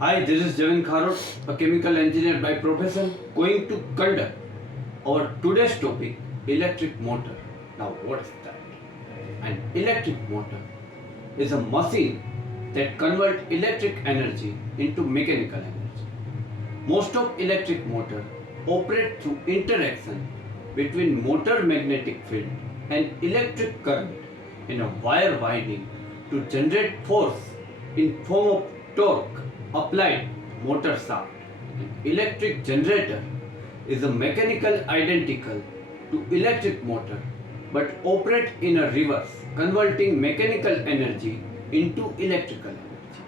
Hi, this is Javin Kharot, a chemical engineer by profession, going to conduct our today's topic, electric motor. Now, what is that? An electric motor is a machine that converts electric energy into mechanical energy. Most of electric motor operate through interaction between motor magnetic field and electric current in a wire winding to generate force in form of torque applied motor shaft. An electric generator is a mechanical identical to electric motor but operate in a reverse, converting mechanical energy into electrical energy.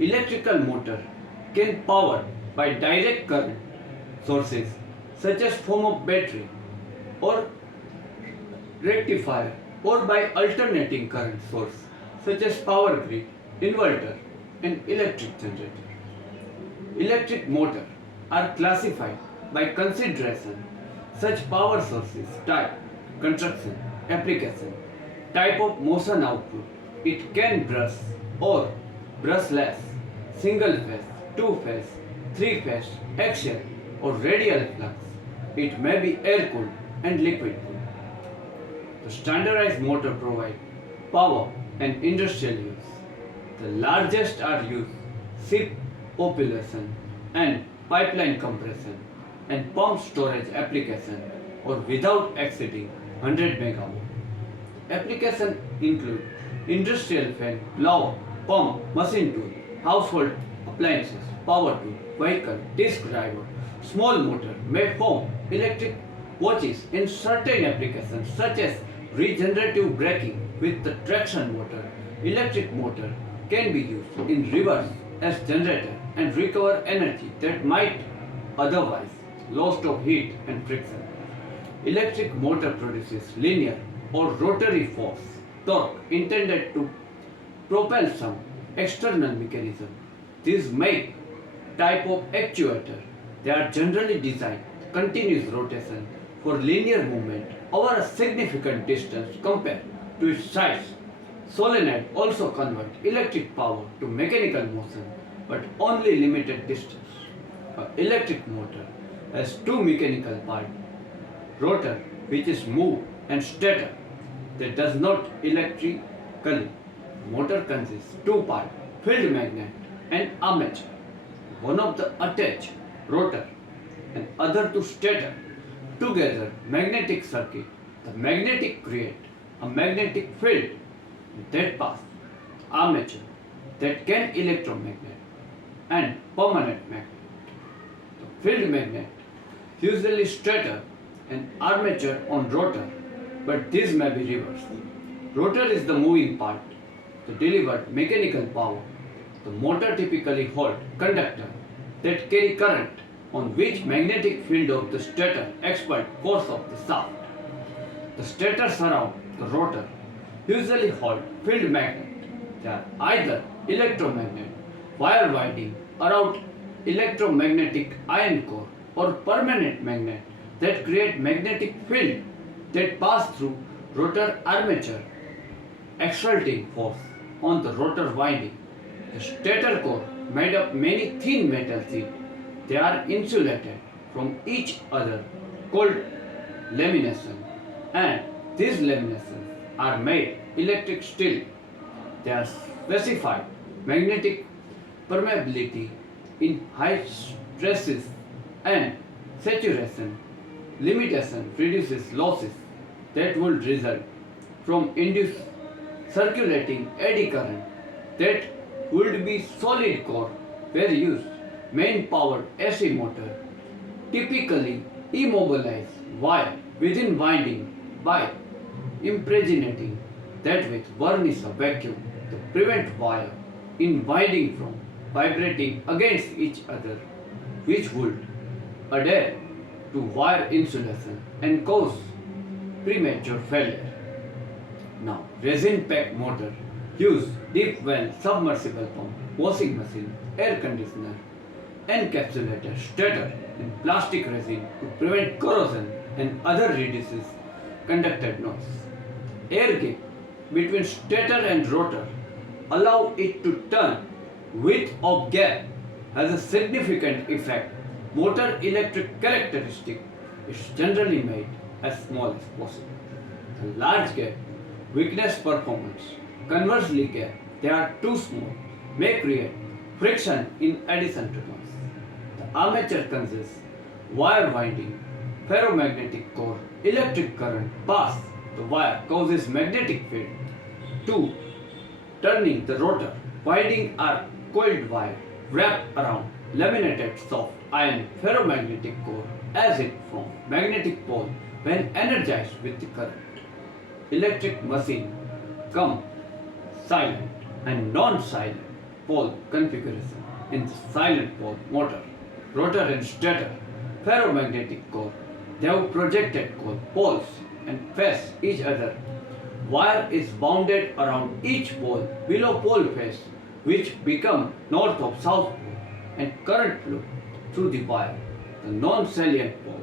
Electrical motor can power by direct current sources such as form of battery or rectifier or by alternating current source such as power grid, inverter and electric generator. Electric motor are classified by consideration such power sources type, construction, application, type of motion output. It can brush or brushless, single phase, two phase, three phase, axial or radial flux. It may be air cooled and liquid cooled. The standardized motor provide power and industrial use. The largest are used ship population and pipeline compression and pump storage application or without exceeding 100 megawatt. Application include industrial fan, blower, pump, machine tool, household appliances, power tool, vehicle, disc driver. Small motor may form electric watches in certain applications such as regenerative braking with the traction motor. Electric motor can be used in reverse as generator and recover energy that might otherwise lost of heat and friction. Electric motor produces linear or rotary force, torque intended to propel some external mechanism. These make type of actuator. They are generally designed continuous rotation for linear movement over a significant distance compared to its size. Solenoid also convert electric power to mechanical motion but only limited distance. An electric motor has two mechanical parts, rotor which is moved and stator that does not electrically. Motor consists two parts, field magnet and armature. One of the attached rotor and other to stator. Together magnetic circuit. The magnetic create a magnetic field that pass armature that can electromagnet and permanent magnet. The field magnet usually stator and armature on rotor, but this may be reversed. Rotor is the moving part to deliver mechanical power. The motor typically hold conductor that carry current on which magnetic field of the stator expert course of the shaft. The stator surround the rotor usually hold field magnet. They are either electromagnet, wire winding around electromagnetic iron core or permanent magnet that create magnetic field that pass through rotor armature, exerting force on the rotor winding. The stator core made of many thin metal sheets. They are insulated from each other called lamination, and these laminations are made electric steel. They are specified magnetic permeability in high stresses and saturation. Limitation reduces losses that would result from induced circulating eddy current that would be solid core where used. Main powered AC motor typically immobilize wire within winding by impregnating that with varnish or vacuum to prevent wire in winding from vibrating against each other, which would adhere to wire insulation and cause premature failure. Now, resin pack motor use deep well submersible pump, washing machine, air conditioner, encapsulator, stator in plastic resin to prevent corrosion and other reduces conducted noise. Air gap between stator and rotor allow it to turn Width of gap has a significant effect. Motor electric characteristic is generally made as small as possible. The large gap weakness performance. Conversely, gap they are too small may create friction in addition to noise. The armature consists wire winding, ferromagnetic core, electric current pass. The wire causes magnetic field. 2. Turning the rotor. Winding are coiled wire wrapped around laminated soft iron ferromagnetic core as it forms magnetic pole when energized with the current. Electric machine come silent and non-silent pole configuration in the silent pole motor. Rotor and stator ferromagnetic core. They have projected poles and face each other. Wire is bounded around each pole below pole face, which become north of south pole, and current flow through the wire. The non-salient pole,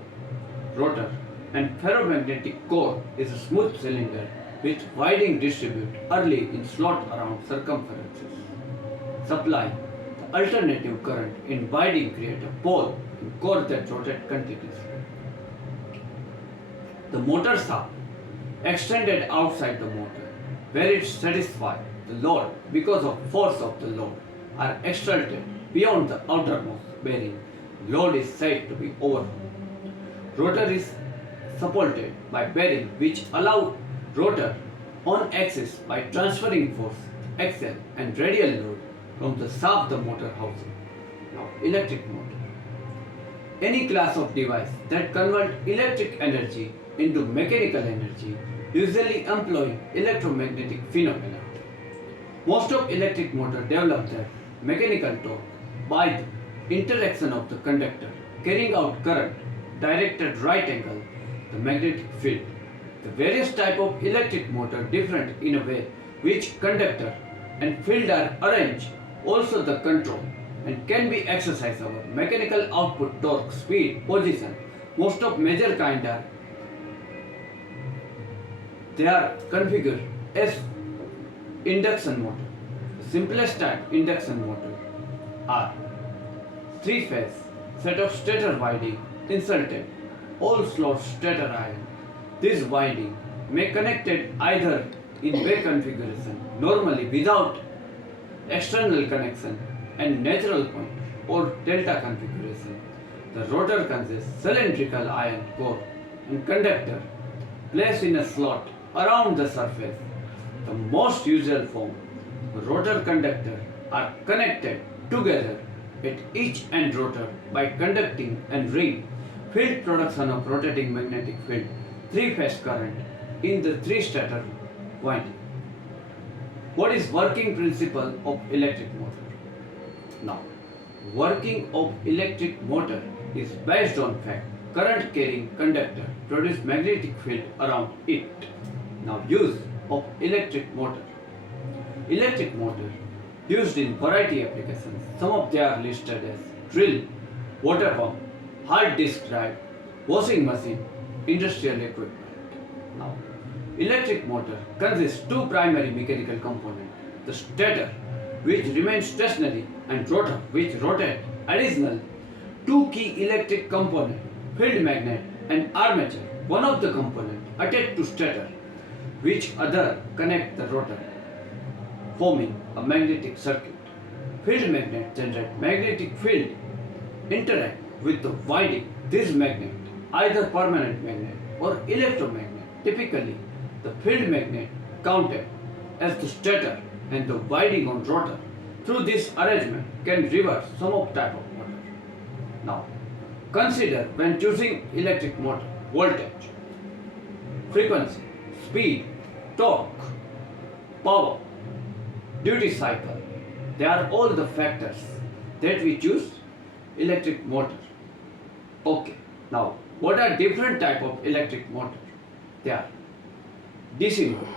rotor, and ferromagnetic core is a smooth cylinder with winding distribute early in slot around circumferences. Supply the alternative current in winding create a pole and core that rotate continuously. The motor shaft extended outside the motor, where it satisfies the load because of force of the load, are extracted beyond the outermost bearing. Load is said to be over. Rotor is supported by bearing which allow rotor on axis by transferring force, axial and radial load from the shaft the motor housing. Now electric motor. Any class of device that convert electric energy into mechanical energy usually employ electromagnetic phenomena. Most of electric motor develop their mechanical torque by the interaction of the conductor carrying out current directed right angle the magnetic field. The various type of electric motor different in a way which conductor and field are arranged, also the control and can be exercised over mechanical output torque, speed, position. Most of major kind are they are configured as induction motor. The simplest type induction motor are three-phase set of stator winding inserted all slots stator iron. This winding may connected either in way configuration normally without external connection and natural point or delta configuration. The rotor consists cylindrical iron core and conductor placed in a slot around the surface. The most usual form, rotor conductor are connected together at each end rotor by conducting and ring field production of rotating magnetic field, three-phase current in the three stator winding. What is working principle of electric motor? Now, working of electric motor is based on fact current carrying conductor produce magnetic field around it. Now use of electric motor. Electric motor used in variety applications. Some of they are listed as drill, water pump, hard disk drive, washing machine, industrial equipment. Now, electric motor consists two primary mechanical components: the stator, which remains stationary, and rotor, which rotate. Additional two key electric components: field magnet and armature. One of the components attached to stator, which other connect the rotor, forming a magnetic circuit. Field magnet generate magnetic field, interact with the winding. This magnet, either permanent magnet or electromagnet. Typically, the field magnet counted as the stator and the winding on rotor. Through this arrangement can reverse some of type of motor. Now, consider when choosing electric motor: voltage, frequency, speed, torque, power, duty cycle. They are all the factors that we choose electric motor. Okay, now what are different type of electric motor? They are DC motor.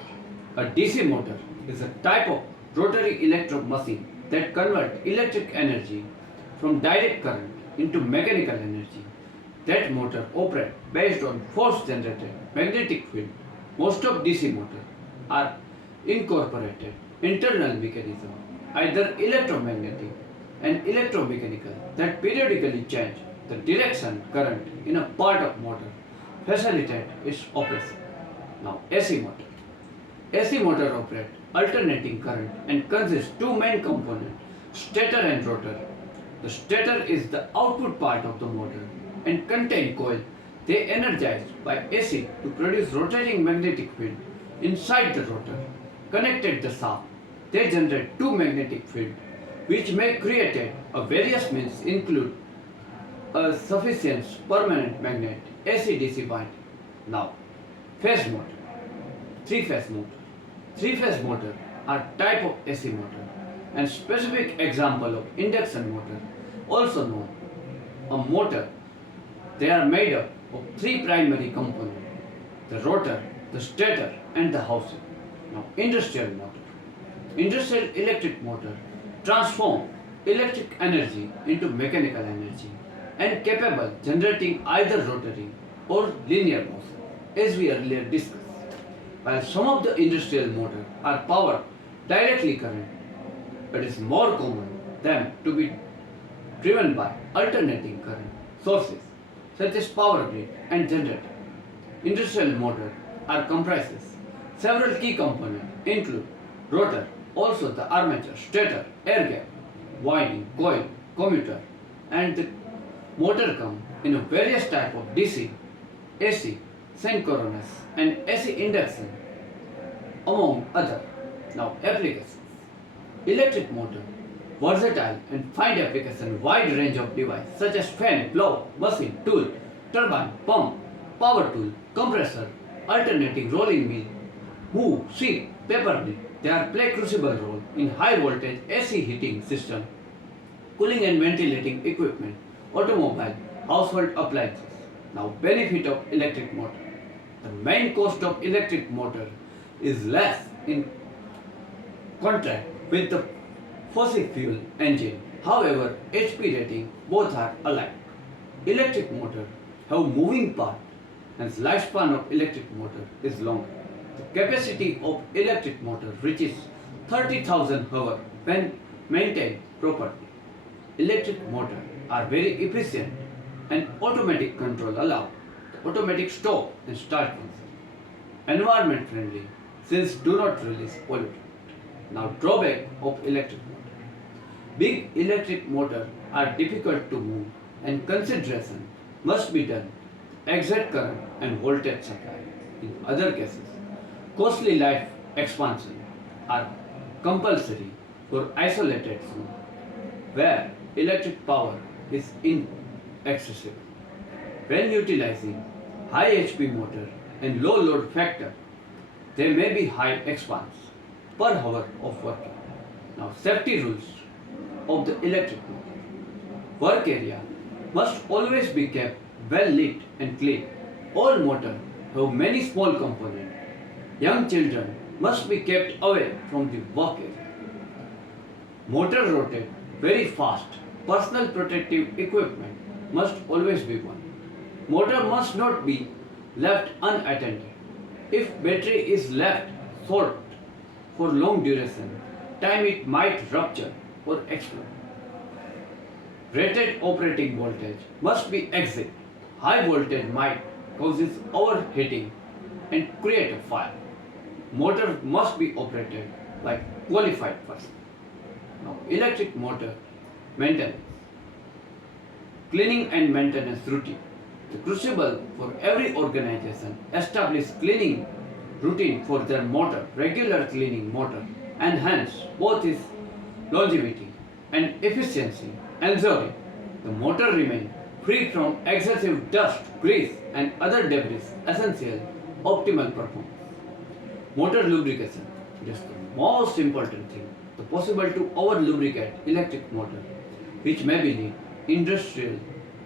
A DC motor is a type of rotary electric machine that convert electric energy from direct current into mechanical energy. That motor operates based on force generated magnetic field. Most of DC motors are incorporated internal mechanism either electromagnetic and electromechanical, that periodically change the direction current in a part of motor, facilitate its operation. Now AC motor. AC motor operate alternating current and consists two main components, stator and rotor. The stator is the output part of the motor and contain coil. They energized by AC to produce rotating magnetic field inside the rotor. Connected the shaft, they generate two magnetic field which may create a various means include a sufficient permanent magnet, AC-DC binding. Now, phase motor, three-phase motor. Three-phase motor are type of AC motor and specific example of induction motor, also known a motor. They are made up of three primary components, the rotor, the stator and the housing. Now, industrial motor. Industrial electric motor transform electric energy into mechanical energy and capable generating either rotary or linear motion, as we earlier discussed. While some of the industrial motors are powered directly current, it is more common them to be driven by alternating current sources such as power grid and generator. Industrial motors are comprises several key components include rotor, also the armature, stator, air gap, winding, coil, commutator, and the motor come in a various type of DC, AC, synchronous and AC induction among other. Now applications. Electric motor, versatile and find application wide range of device such as fan, blower, machine, tool, turbine, pump, power tool, compressor, alternating rolling mill, move, sheet, paper mill. They are play crucible role in high voltage AC heating system, cooling and ventilating equipment, automobile, household appliances. Now benefit of electric motor. The main cost of electric motor is less in contrast with the fossil fuel engine. However, HP rating both are alike. Electric motor have moving part, hence lifespan of electric motor is longer. The capacity of electric motor reaches 30,000 hours when maintained properly. Electric motor are very efficient and automatic control allow the automatic stop and start function. Environment friendly since do not release pollutant. Now drawback of electric motor. Big electric motor are difficult to move and consideration must be done exact current and voltage supply. In other cases, costly life expansion are compulsory for isolated zone where electric power is inaccessible. When utilizing high HP motor and low load factor, there may be high expanse per hour of working. Now safety rules of the electric motor. Work area must always be kept well lit and clean. All motors have many small components. Young children must be kept away from the work area. Motor rotate very fast. Personal protective equipment must always be worn. Motor must not be left unattended. If battery is left short for long duration, time it might rupture or explode. Rated operating voltage must be exit. High voltage might causes overheating and create a fire. Motor must be operated by qualified person. Now, electric motor maintenance. Cleaning and maintenance routine. The crucible for every organization establish cleaning routine for their motor, regular cleaning motor, enhance both its longevity and efficiency, ensuring the motor remain free from excessive dust, grease and other debris essential optimal performance. Motor lubrication. It is the most important thing. The possible to over lubricate electric motor, which may be lead industrial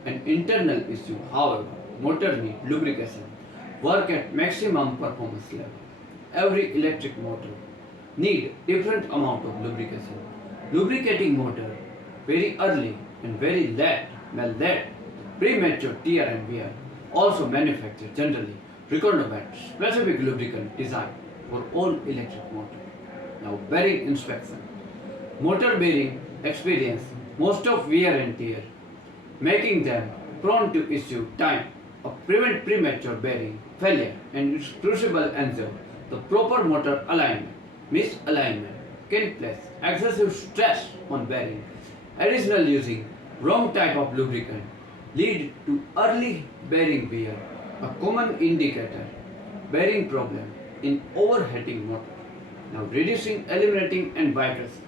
and internal issue. However, motor need lubrication. Work at maximum performance level. Every electric motor need different amount of lubrication. Lubricating motor very early and very late may lead premature tear and wear. Also manufacturer generally recommend specific lubricant design for all electric motor. Now bearing inspection. Motor bearing experience most of wear and tear, making them prone to issue time or prevent premature bearing failure and its crucible ensure the proper motor alignment. Misalignment can place excessive stress on bearing. Additional using wrong type of lubricant lead to early bearing wear, a common indicator bearing problem in overheating motor. Now reducing, eliminating and vibration.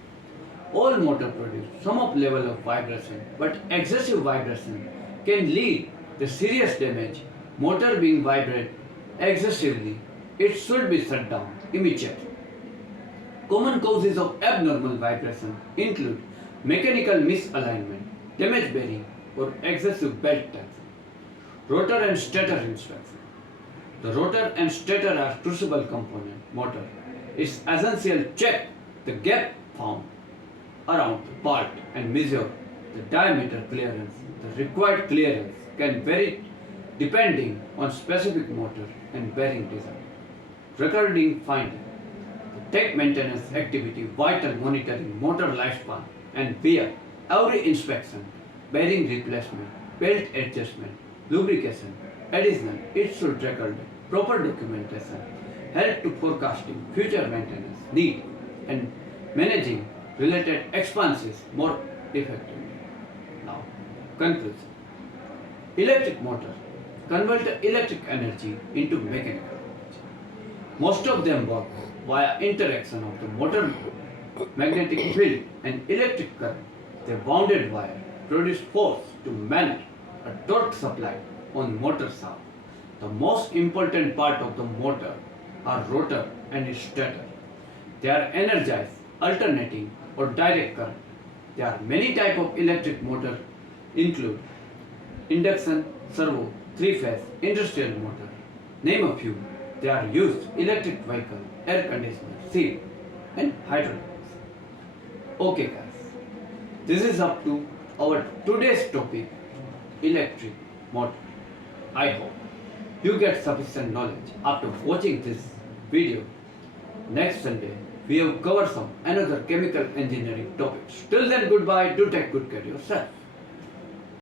All motor produce some of level of vibration, but excessive vibration can lead to serious damage. Motor being vibrate excessively, it should be shut down immediately. Common causes of abnormal vibration include mechanical misalignment, damaged bearing, or excessive belt tension. Rotor and stator inspection. The rotor and stator are crucible component. Motor is essential. Check the gap found around the part and measure the diameter clearance. The required clearance can vary depending on specific motor and bearing design. Recording finding. The tech maintenance activity, vital monitoring, motor lifespan and wear. Every inspection, bearing replacement, belt adjustment, lubrication, additional, it should record proper documentation, help to forecasting future maintenance need and managing related expenses more effectively. Now, conclusion. Electric motor convert the electric energy into mechanical energy. Most of them work via interaction of the motor magnetic field and electric current. The wounded wire produce force to manage a torque supply on motor shaft. The most important part of the motor are rotor and stator. They are energized, alternating or direct current. There are many types of electric motor include induction, servo, three-phase, industrial motor. Name a few. They are used electric vehicle, air conditioner, ship and hydraulics. Okay guys, this is up to our today's topic, electric motor. I hope you get sufficient knowledge after watching this video. Next Sunday, we have covered some another chemical engineering topics. Till then, goodbye. Do take good care of yourself.